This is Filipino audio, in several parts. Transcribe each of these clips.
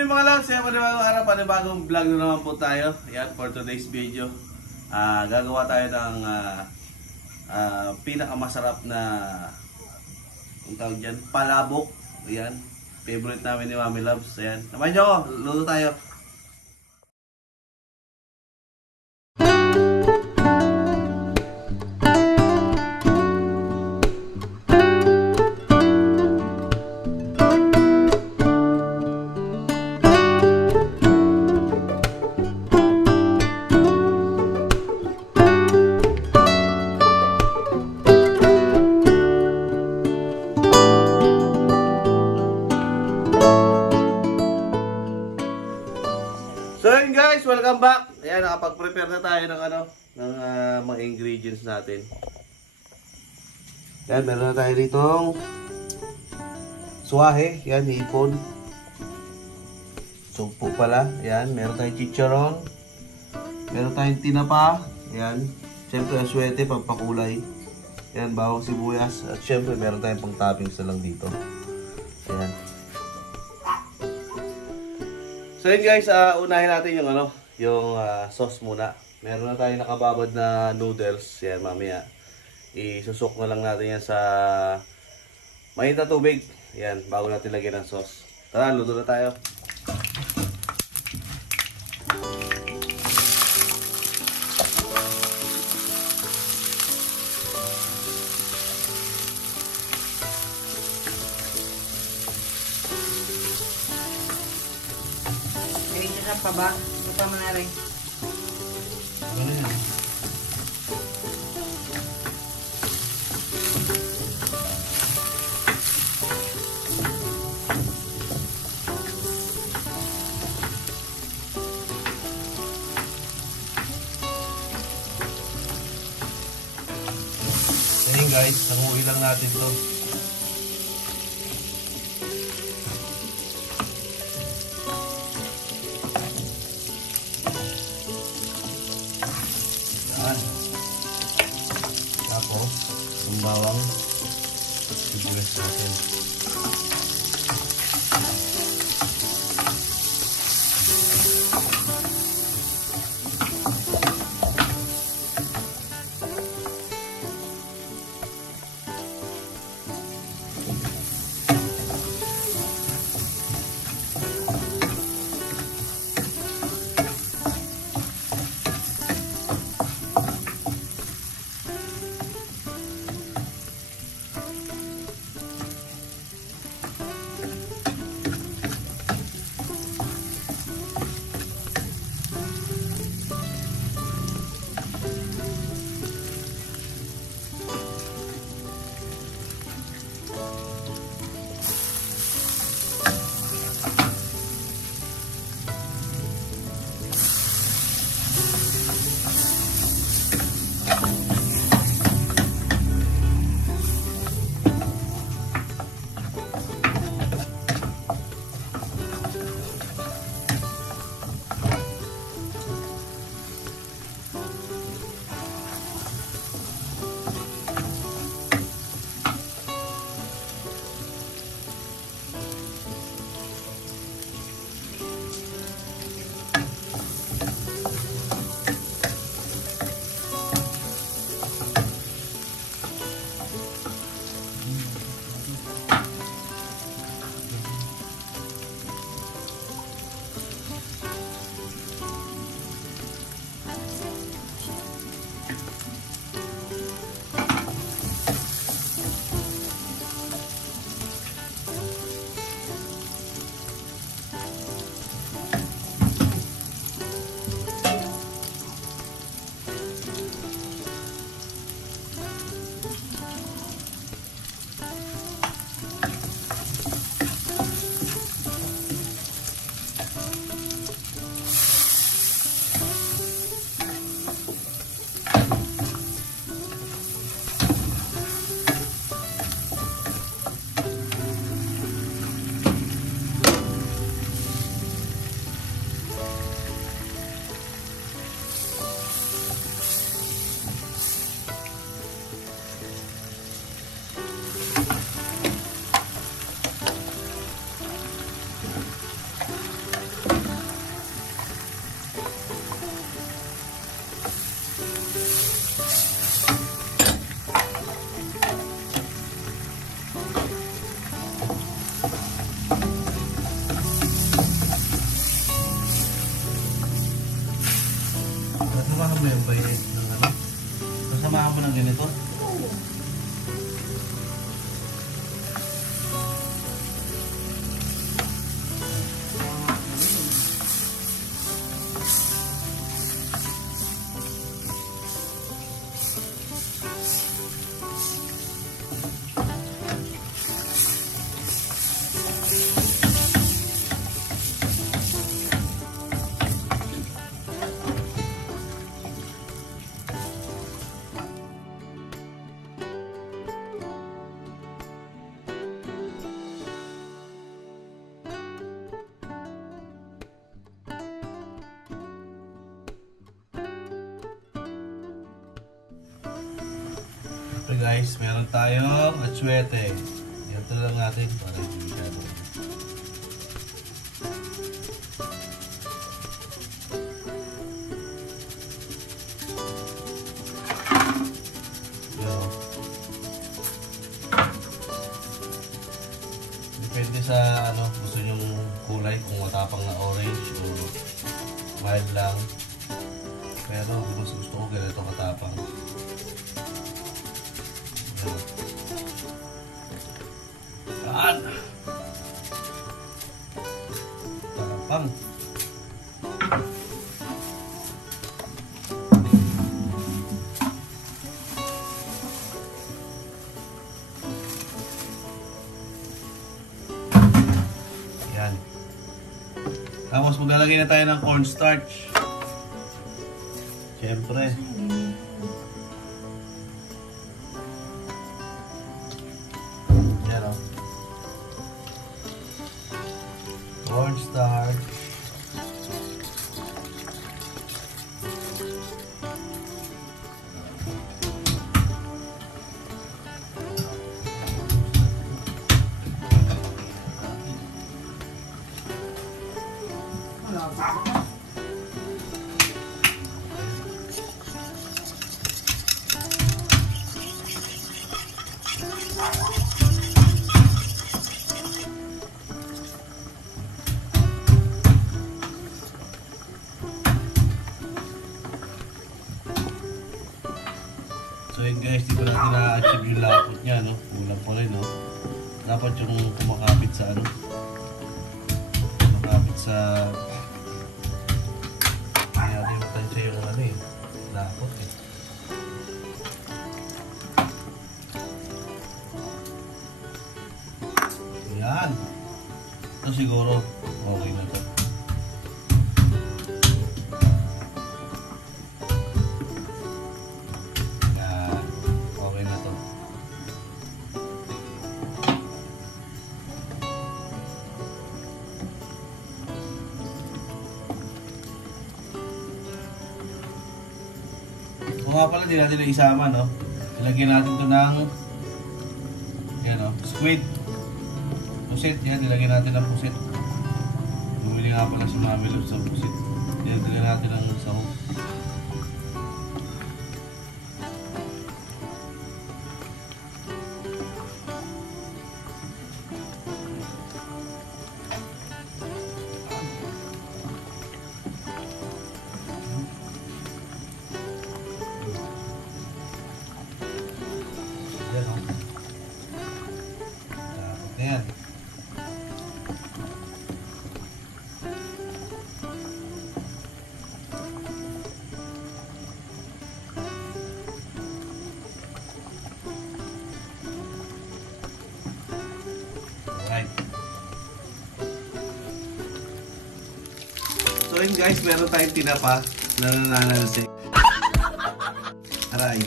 evening mga lods, panibagong araw, panibagong vlog na naman po tayo. Ayan, for today's video gagawa tayo ng pinakamasarap na ang tawag dyan, palabok. Ayan, favorite namin ni Mami Loves. Ayan, naman nyo ako, luto tayo. So yun guys, welcome back. Ayan, nakapag-prepare na tayo ng ng mga ingredients natin. Ayan, meron na tayo ditong suwahe, yan, hipon. Sugpo pala, ayan, meron tayong chicharon. Meron tayong tinapa, ayan. Siyempre, aswete, pagpakulay. Ayan, bawang sibuyas. At siyempre, meron tayong pang-toppings na lang dito. Ayan. So yun guys, unahin natin yung sauce muna. Meron na tayong nakababad na noodles. Yan, mamaya isusok na lang natin yan sa mainit na tubig. Yan, bago natin lagyan ng sauce. Tara, luto na tayo. Pa ba? Lupa mo na rin. Ano yan? Ayan guys, nanguwi lang natin to. Tapos, yung bawang sibuyas natin. Sasamahan mo yung bayad ng ano? Sasamahan mo ng ganito? So guys, meron tayong atsuete. Ito lang natin para hindi masyado. Depende sa ano, gusto nyong kulay, kung matapang na orange o mild lang. Pero gusto ko ganito katapang. Yan. Tarapang. Yan. Tapos maglalagay na tayo ng cornstarch. Siyempre. Cornstarch. So yun guys, di pa natin na-achieve yung lapot niya, no? Kulang pa rin, no? Dapat yung kumakapit sa ano? Kumakapit sa... Hindi natin matansya yung ano eh. Lapot eh. Yan. Ito siguro, okay na ito. Kung nga pala, di natin na isama, no? Ilagyan natin ito ng yan, no? Squid. Pusit, yan. Ilagyan natin ng pusit. Bumili nga pala si Mami Love sa pusit. Ilagyan natin ng sahog. Ayan. Alright. So yun guys, meron tayong tinapa na nananalsik. Aray.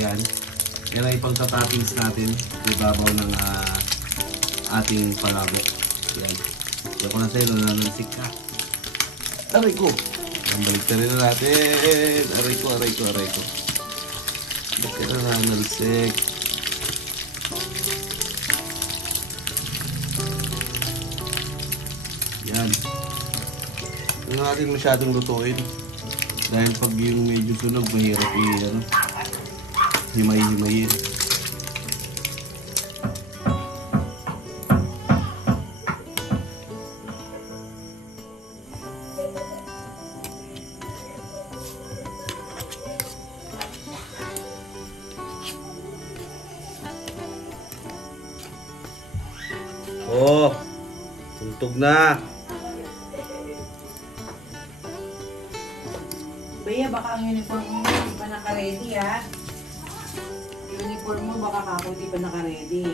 Ayan. Yan ay pagka-toppings natin sa ibabaw ng ating palabok. Yan. Yan ko na sa'yo, nananalsik ka. Aray ko! Ang baliktarin na natin. Aray ko. Ba't ka nananalsik? Yan. Huwag natin masyadong lutuin. Dahil pag yung medyo sunog, mahirap yung himay-himayin. Oh, tuntog na. Baya, baka ang uniform mo hindi pa naka-ready, ha? Uniform mo, baka kako hindi pa naka-ready.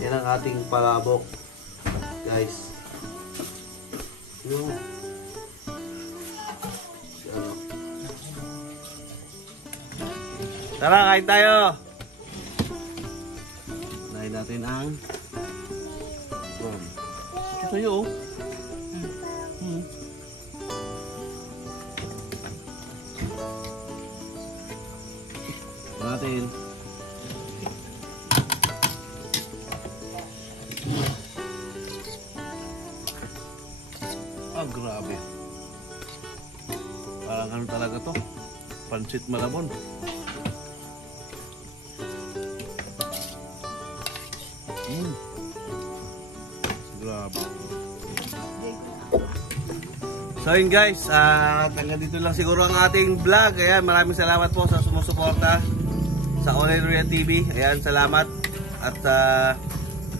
Yan ang ating palabok, guys. Yung ano. Tara, kain tayo. Nain natin ang ito sa'yo, oh. Natin. Ah, grabe. Parang ano talaga to? Pansit Malabon. Grabe. So yun guys, hanggang dito lang siguro ang ating vlog. Ayan, maraming salamat po sa sumusuporta sa Oleria TV. Ayan, salamat. At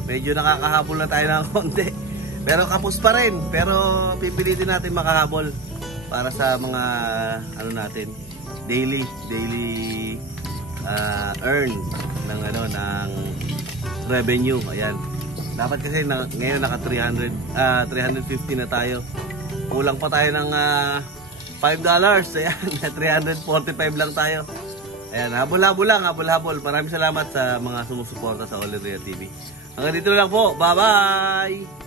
medyo nakakahabol na tayo ng konti. Pero kapos pa rin. Pero pipilitin natin makahabol para sa mga ano natin, daily earn ng ano ng revenue. Ayan. Dapat kasi ngayon naka 350 na tayo. Kulang pa tayo ng $5. Ayan, 345 lang tayo. Ayan, habol-habol lang, habol-habol. Maraming salamat sa mga sumusuporta sa Oleria TV. Hanggang dito lang po. Bye-bye!